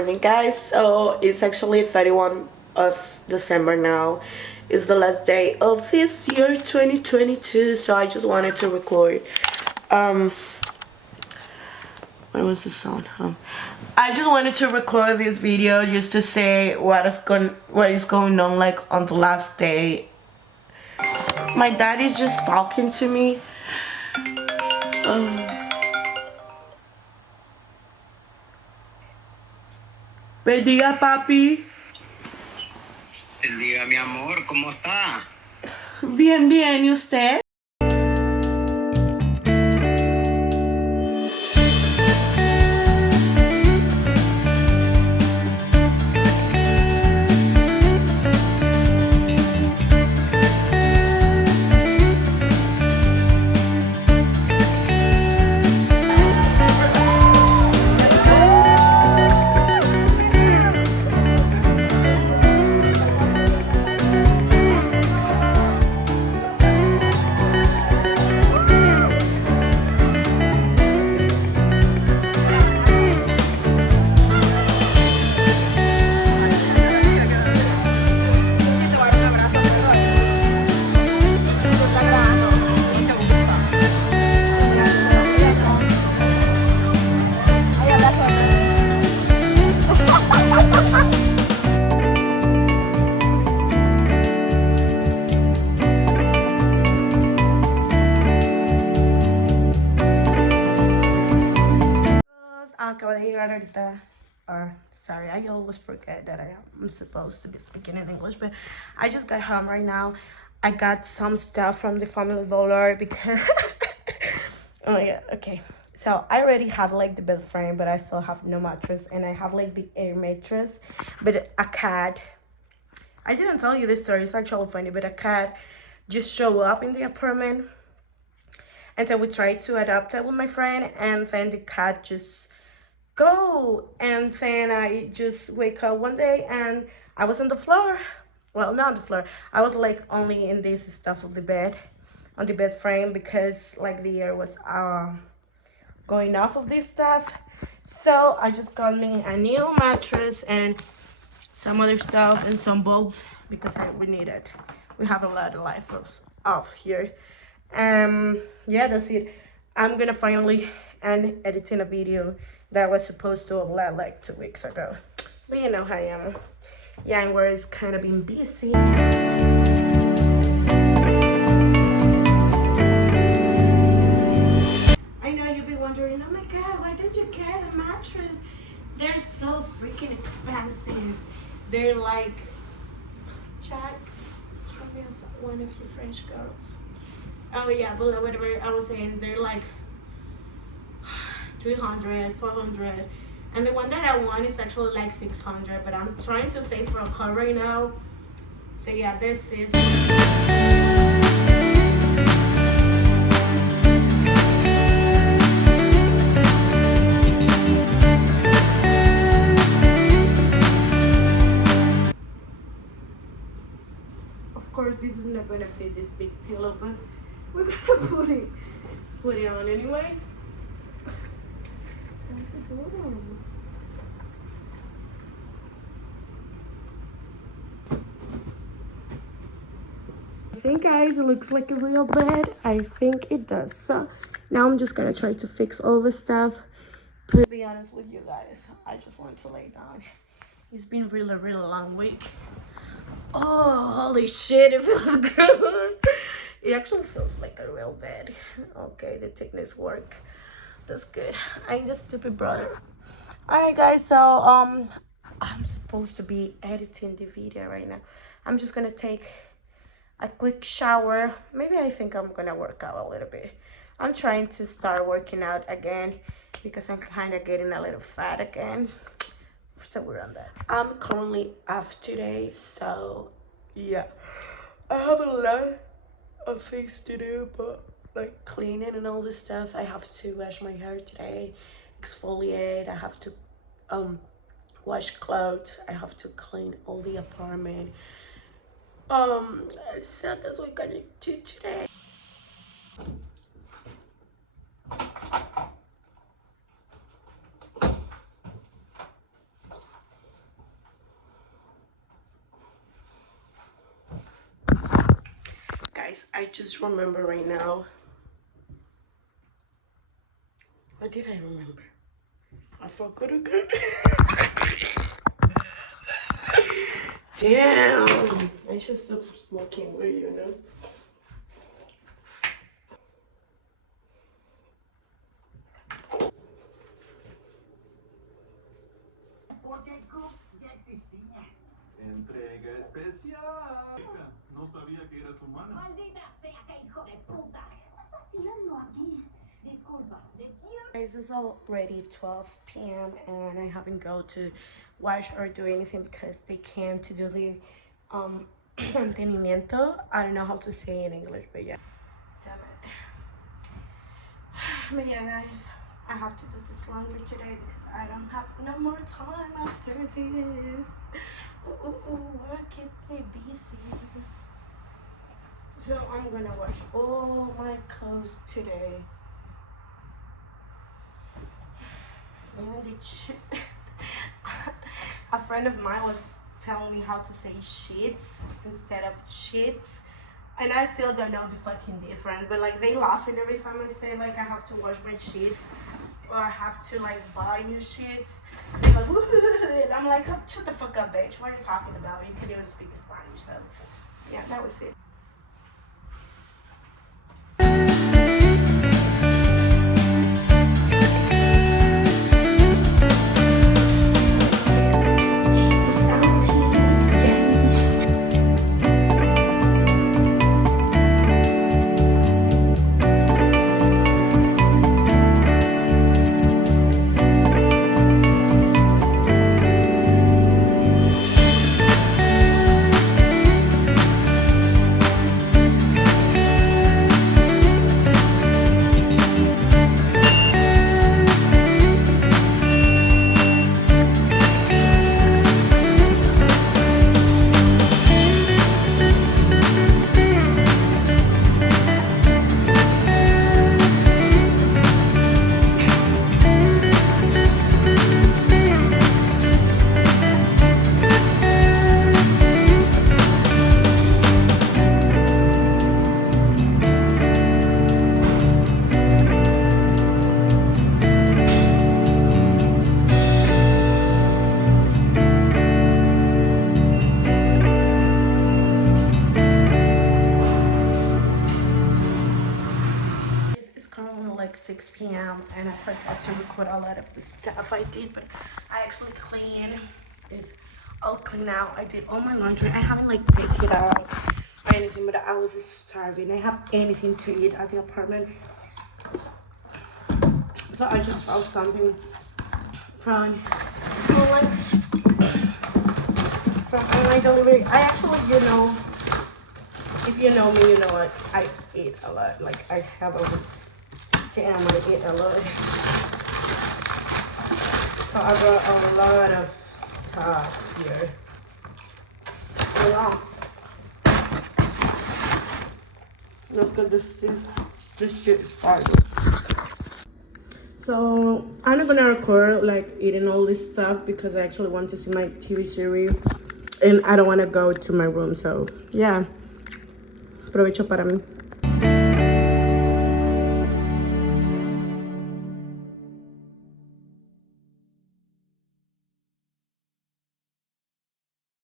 morning, guys. So it's actually 31 of December now. It's the last day of this year 2022, so I just wanted to record what was the song? I just wanted to record this video just to say what is going on, like, on the last day. My dad is just talking to me. Bendiga, papi. Bendiga, mi amor, ¿cómo está? Bien, bien, ¿y usted? Acabo de llegar ahorita. Sorry, I always forget that I'm supposed to be speaking in English, but I just got home right now. I got some stuff from the Family Dollar because oh my god, okay. So I already have like the bed frame, but I still have no mattress, and I have like the air mattress, but a cat. I didn't tell you this story, it's actually funny, but a cat just showed up in the apartment, and then we tried to adopt it with my friend, and then the cat just go, and then I just wake up one day and I was on the floor. Well, not on the floor, I was like only in this stuff of the bed, on the bed frame, because like the air was going off of this stuff. So I just got me a new mattress and some other stuff and some bulbs because we need it. We have a lot of life off here. Yeah, that's it. I'm gonna finally end editing a video that was supposed to upload like 2 weeks ago, but you know how I am. Yeah, and where it's kind of been busy. I know you'll be wondering, oh my god, why did you get a mattress? They're so freaking expensive. They're like, Jack, show me one of your French girls. Oh yeah, but whatever I was saying, they're like 300, 400, and the one that I want is actually like 600, but I'm trying to save for a car right now. So yeah, this is of course this is not gonna fit this big pillow, but we're gonna put it on anyways. I think, guys, it looks like a real bed. I think it does. So now I'm just gonna try to fix all this stuff. To be honest with you guys, I just want to lay down. It's been really long week. Oh, holy shit, it feels good. It actually feels like a real bed. Okay, the thickness work. That's good. I'm the stupid brother. Alright guys, so I'm supposed to be editing the video right now. I'm just gonna take a quick shower. Maybe I think I'm gonna work out a little bit. I'm trying to start working out again because I'm kind of getting a little fat again. So we're on that. I'm currently off today, so yeah, I have a lot of things to do, but like cleaning and all this stuff. I have to wash my hair today, exfoliate. I have to wash clothes. I have to clean all the apartment. So that's what we're gonna do today. guys, I just remember right now. What did I remember? I forgot again. Damn. I should stop smoking weed, you know. Entrega especial. No sabía que eras humano. Maldita sea, qué hijo de puta. ¿Qué estás haciendo aquí? Disculpa, ¿de quién? Guys, it's already 12 p.m. and I haven't go to wash or do anything because they came to do the mantenimiento. I don't know how to say in English, but yeah. Damn it. But yeah, guys, I have to do this laundry today because I don't have no more time after this. Work it me busy. So I'm gonna wash all my clothes today. And a friend of mine was telling me how to say sheets instead of sheets, and I still don't know the fucking difference. But like they laughing every time I say like I have to wash my sheets or I have to like buy new sheets. They're like, and I'm like, oh, shut the fuck up, bitch. What are you talking about? You can't even speak Spanish. So yeah, that was it. It's currently like 6 p.m. and I forgot to record a lot of the stuff I did, but I actually clean. It's all clean out. I did all my laundry. I haven't like taken it out or anything, but I was starving. I have anything to eat at the apartment, so I just bought something from online, delivery. I actually, you know, if you know me, you know like I eat a lot. Like I have a damn, I eat a lot. So I brought a lot of stuff here. Yeah. Let's get this shit started. So I'm not gonna record like eating all this stuff because I actually want to see my TV series and I don't want to go to my room. So yeah, provecho para mí.